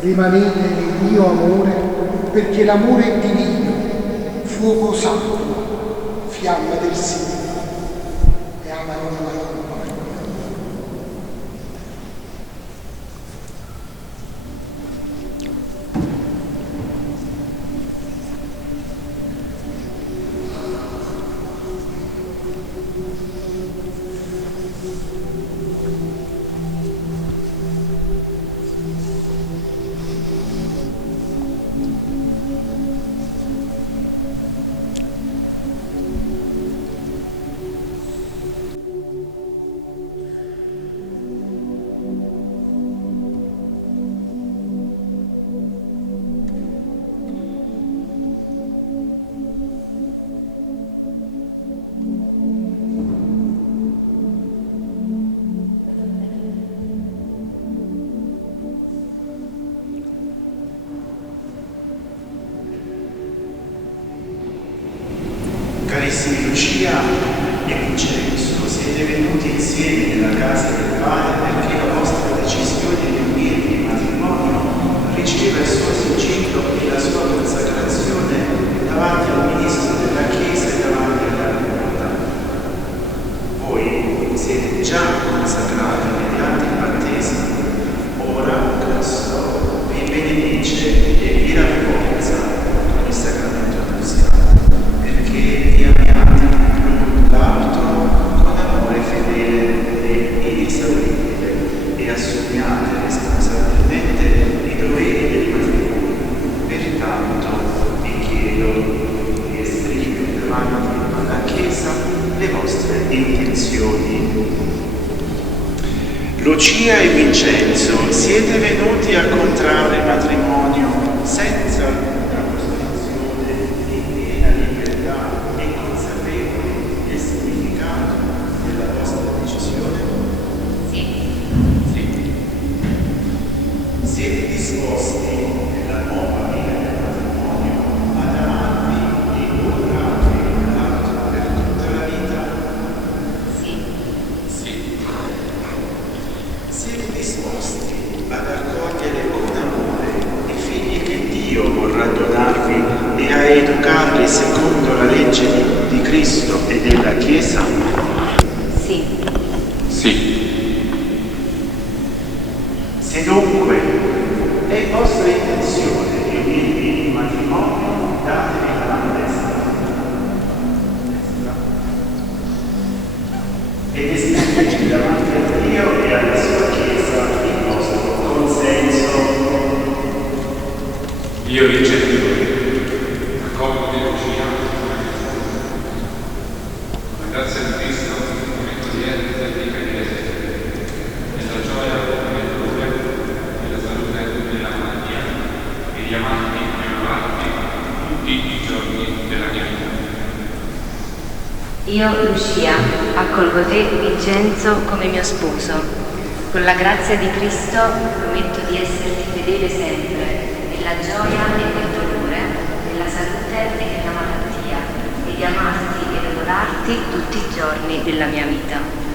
Rimanete nel mio amore, perché l'amore è divino, fuoco santo, fiamma del Signore, e ama non la compagna. Carissimi Lucia e Vincenzo, siete venuti insieme nella casa del Padre perché la vostra decisione di unirvi in matrimonio riceva il suo sigillo e la sua consacrazione davanti al ministro della Chiesa e davanti alla comunità. Voi siete già consacrati mediante il battesimo. Ora Cristo vi benedice e vi rafforza con il sacramento nuziale, perché vi amiate l'un l'altro con amore fedele e inesauribile e assumiate responsabilmente i doveri del matrimonio. Pertanto vi chiedo di esprimere davanti alla Chiesa le vostre intenzioni. Lucia e Vincenzo, siete venuti a contrarre matrimonio senza alcuna costrizione, in piena libertà e consapevoli del significato della vostra decisione? Sì. Sì. Siete disposti nella nuova vita del matrimonio ad amarvi e onorarvi l'altro per tutta la vita? Sì. Sì. Siete disposti ad accogliere con amore i figli che Dio vorrà donarvi e a educarli secondo la legge di Cristo e della Chiesa? Sì. Sì. Se dunque è vostra intenzione di unirvi in matrimonio, datevi la mano destra. Ed esprimete davanti a Dio e alla sua Chiesa il vostro consenso. Io Vincenzo, accolgo di Lucia, la grazia di Cristo, come Cordiale di Vedere, nella gioia del dolore, nella salute della malattia, e di amarti e onorarti tutti i giorni della mia vita. Io, Lucia, accolgo te, Vincenzo, come mio sposo. Con la grazia di Cristo prometto di esserti fedele sempre, nella gioia e nel dolore, nella salute e nella malattia, e di amarti ed onorarti tutti i giorni della mia vita.